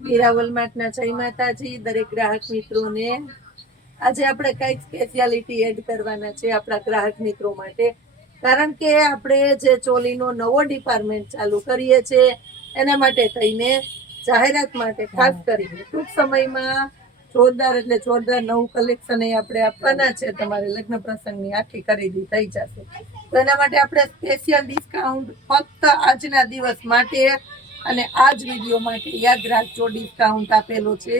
મીરાવલ માર્ટના જય માતાજી દરેક ગ્રાહક મિત્રોને। આજે આપણે કઈક સ્પેશિયાલિટી એડ કરવાના છે આપણા ગ્રાહક મિત્રો માટે, કારણ કે આપણે જે ચોલીનો નવો ડિપાર્ટમેન્ટ ચાલુ કરીએ છીએ એના માટે થઈને જાહેરાત માટે ખાસ કરીને ટૂંક સમયમાં જોરદાર એટલે જોરદાર નવું કલેક્શન આપણે આપવાના છે। તમારે લગ્ન પ્રસંગની આખી ખરીદી થઈ જશે, તો એના માટે આપણે સ્પેશિયલ ડિસ્કાઉન્ટ ફક્ત આજના દિવસ માટે અને આ જ વિડીયો માટે યાદ રાખજો, ડિસ્કાઉન્ટ આપેલો છે।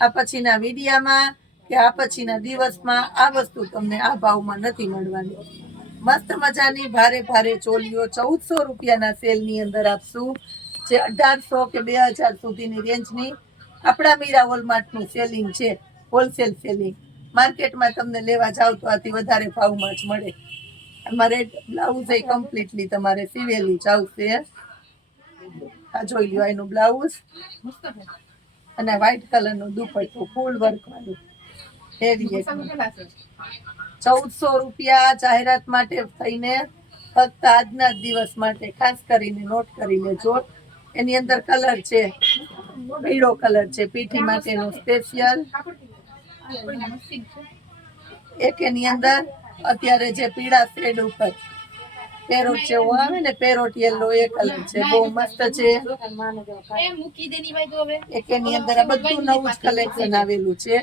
આ પછીના વિડીયામાં કે આ પછીના દિવસમાં આ વસ્તુ તમને આ ભાવમાં નથી મળવાની। મસ્ત મજાની ભારે ભારે ચોલીઓ 1400 રૂપિયાના સેલની અંદર આપશું, જે 1800 કે 2000 સુધીની રેન્જની આપણા મીરા હોલમાર્ટનું સેલિંગ છે, હોલસેલ સેલિંગ। માર્કેટમાં તમને લેવા જાવ તો આથી વધારે ભાવમાં જ મળે। અમારે બ્લાઉઝ એ કમ્પ્લીટલી તમારે સીવેલું જ આવશે। આ જોઈ લ્યો એનું બ્લાઉઝ અને વ્હાઈટ કલરનો દુપટ્ટો ફૂલ વર્ક વાળું હેવી। 1400 રૂપિયા જાહેરાત માટે થઈને ફક્ત આજના જ દિવસ માટે ખાસ કરીને નોટ કરી લેજો। એની અંદર કલર છે પીળો કલર છે, પીઠી માટેનો સ્પેશિયલ। એક એની અંદર અત્યારે જે પીળા શેડ ઉપર પેરોટ જેવો આવે ને, પેરોટ યેલો એ કલર છે, બહુ મસ્ત છે। એક એની અંદર આ બધું નવું જ કલેક્શન આવેલું છે।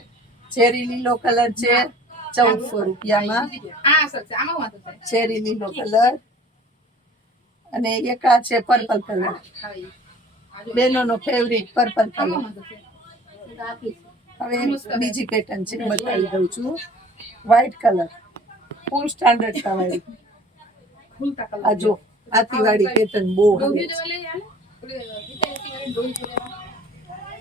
ચેરી લીલો કલર છે 1400 રૂપિયામાં, ચેરી લીલો કલર। અને એક આ છે પર્પલ કલર, બેનોનો ફેવરિટ પર્પલ કલર। હવે બીજી પેટર્ન છે બતાવી દઉં છું, વ્હાઈટ કલર ફૂલ સ્ટાન્ડર્ડ વાળી। આ જો આતીવાળી પેટર્ન બહુ આવે છે।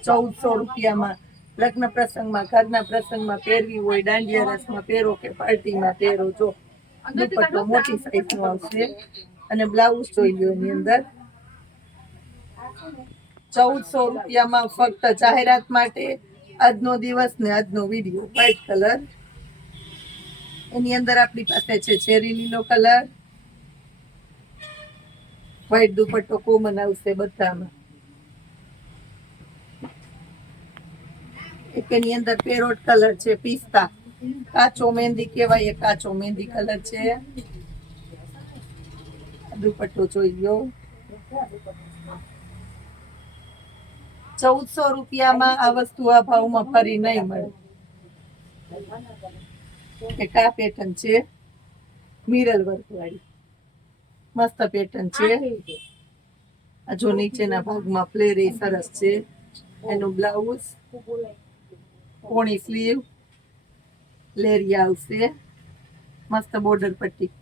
1400 રૂપિયામાં લગ્ન પ્રસંગમાં, ઘરના પ્રસંગમાં પહેરવી હોય, દાંડિયા રસમાં પહેરો કે પાર્ટીમાં પહેરો। જો દુપટ્ટો મોટી સાઈઝનો આવશે અને બ્લાઉઝ જોઈ લો એની અંદર 1400 રૂપિયામાં ફક્ત જાહેરાત માટે આજનો દિવસ ને આજનો વિડીયો। વ્હાઈટ કલર એની અંદર આપણી પાસે છે ચેરી લીલો કલર, વ્હાઈટ દુપટ્ટો કોમન આવશે બધામાં। એક એની અંદર પેરોટ કલર છે, પિસ્તા કાચો મહેંદી કહેવાય, કાચો મહેંદી કલર છે। દુપટ્ટો જોઈ લો 1400 રૂપિયામાં આ વસ્તુ આ ભાવમાં ફરી નહીં મળે। એક આ પેટર્ન છે મિરર વર્ક વાળી, મસ્ત પેટર્ન છે। આ જો નીચેના ભાગમાં ફ્લેર એ સરસ છે, એનું બ્લાઉઝ કોણી સ્લીવ લેરિયા આવશે, મસ્ત બોર્ડર પટ્ટી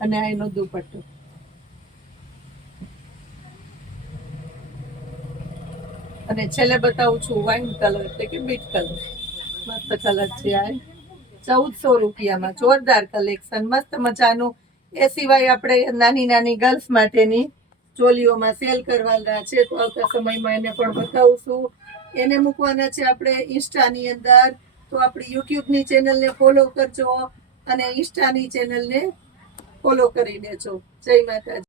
અને આ એનો દુપટ્ટો। અને છેલ્લે બતાવું છું વાઇન કલર એટલે કે બીટ કલર, મસ્ત કલર છે આ 1400 રૂપિયામાં જોરદાર કલેક્શન મસ્ત મજાનું। એ સિવાય આપણે નાની નાની ગર્લ્સ માટેની ચોલીઓમાં સેલ કરવાના છે, તો આવતા સમયમાં એને પણ બતાવશું। એને મૂકવાના છે આપણે ઇન્સ્ટાની અંદર, તો આપણી યુટ્યુબની ચેનલને ફોલો કરજો અને ઇન્સ્ટાની ચેનલને ફોલો કરી લેજો। જય માતાજી।